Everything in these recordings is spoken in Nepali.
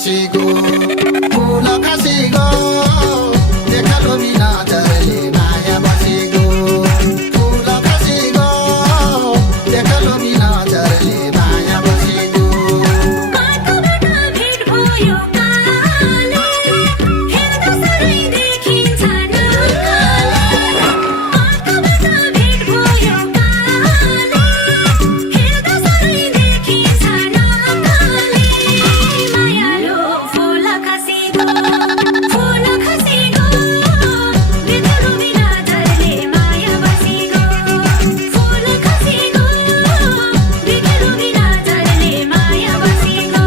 खसीगो फूल खसीगो देखलो बिना जरले माया बसीगो फूल खसीगो देखलो बिना जरले माया बसीगो बाटोबाट भेट भयो काले हेर्दा सधैँ देखिन्छ नकाले बाटोबाट भेट भयो काले हेर्दा सधैँ देखिन्छ नकाले मायालो फूल खसीगो देखलो बिना जरले माया बसीगो फूल खसीगो देखलो बिना जरले माया बसीगो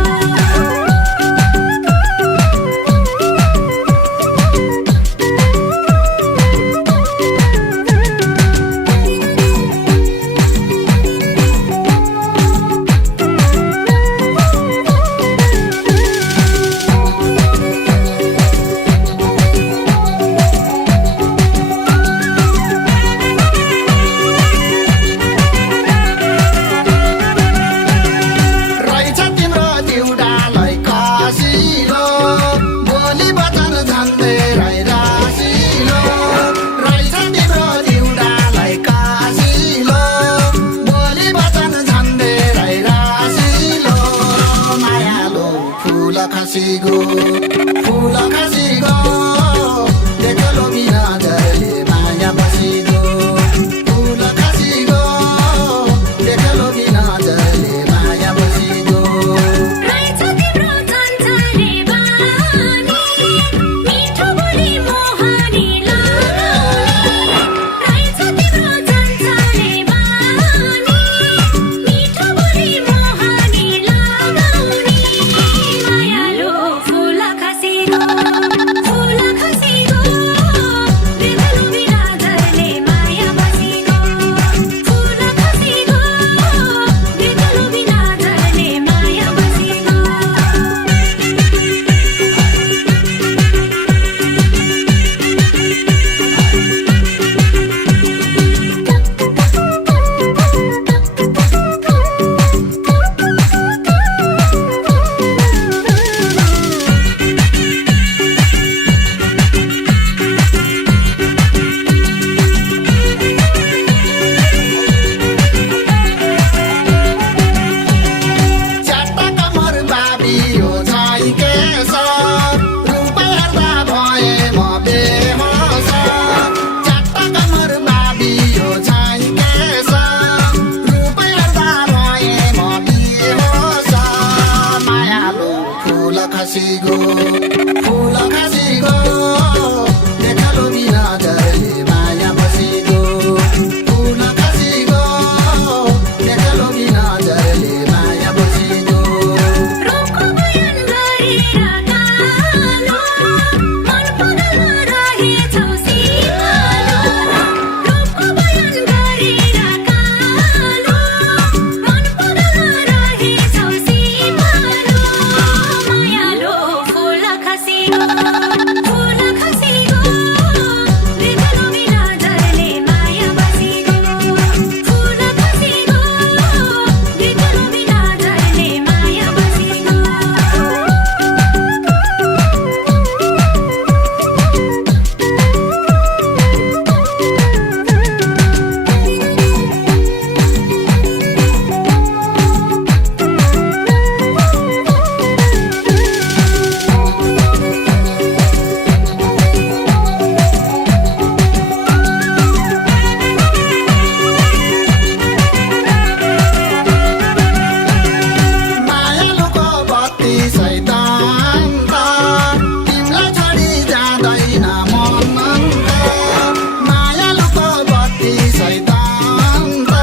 रहेछ तिम्रो जिउडालाई कसिलो बोली वचन झन्डै रासिलो रहेछ तिम्रो जिउडालाई कसिलो बोली वचन झन्डै रासिलो मायालो फूल खसीगो देखलो बिना जरले माया बसीगो फूल खसीगो देखलो बिना जरले माया बसीगो रहेछ तिम्रो चञ्चले बानी मिठो बोली मोहनी लगाउने रहेछ तिम्रो चञ्चले बानी मिठो बोली मोहनी लगाउने मायालो फूल खसीगो देखलो बिना जरले माया बसीगो फूल खसीगो देखलो बिना जरले माया बसीगो च्याट्टा कमर बाबियो छाई केस रूप हेर्दा भए म बेहोस च्याट्टा कमर बाबियो छाई केस रूप हेर्दा भए म बेहोस मायालो फूल खसीगो देखलो बिना जरले माया बसीगो फूल खसीगो देखलो बिना जरले माया बसीगो रूपको बयान गरेर कालो मन पगला रहेछौ सिपालो रूपको बयान गरेर कालो मन पगला रहेछौ सिपालो मायालो फूल खसीगो देखलो बिना जरले माया बसीगो फूल खसीगो देखलो बिना जरले माया बसीगो मायालुको बत्ती सैतान त तिमीलाई छोडी जाँदैन मन अन्त मायालुको बत्ती सैतान त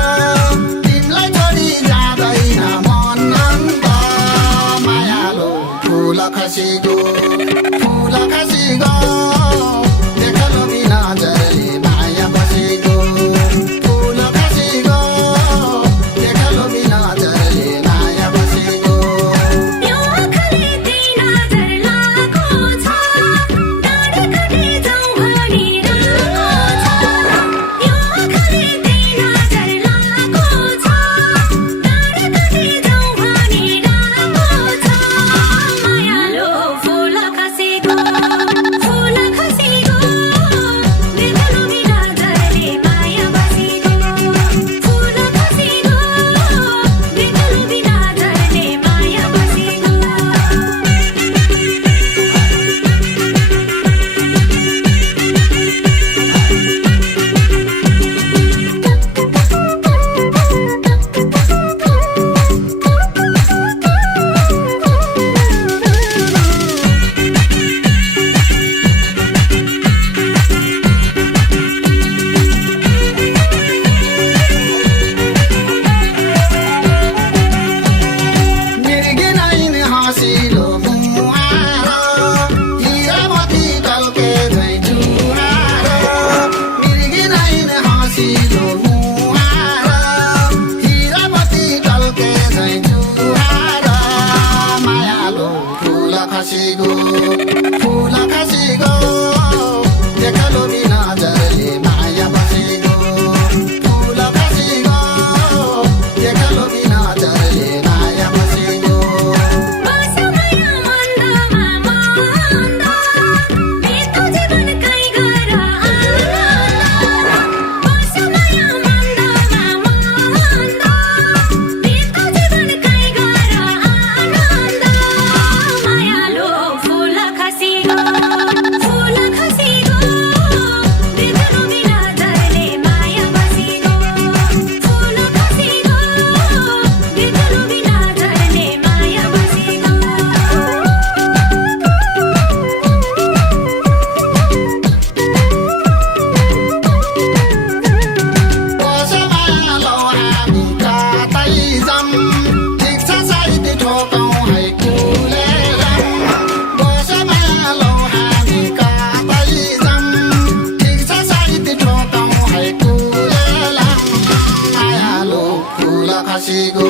तिमीलाई छोडी जाँदैन मन अन्त मायालो फूल खसीगो देखलो बिना जरले माया बसीगो फूल खसीगो देखलो बिना जरले माया बसीगो यो आँखाले त्यही नजर लाको छ डाँडे काटे जाउँ भनी रहेको छ यो आँखाले त्यही नजर लाको छ डाँडे काटे जाउँ भनी रहेको छ मायालो खसीगो फुल खसीगो देखलो बिना जरले माया बसेगो फुल खसीगो देखलो बिना जरले माया बसेगो बसमाया मन्दमा मन्द बित्यो जीवन कै गर आनन्द बसमाया मन्दमा मन्द बित्यो जीवन कै गर आनन्द मायालु फुल खसीगो देखलो बिना जरले माया बसेगो फुल खसीगो देखलो बिना जरले माया बसेगो बसमालो हामी कतै जाम ठिक छ सायद ठोकौँ है कुलेलाम बसमालो हामी कतै जाम ठिक छ सायद ठोकौँ है कुलेलाम मायालो फुल खसीगो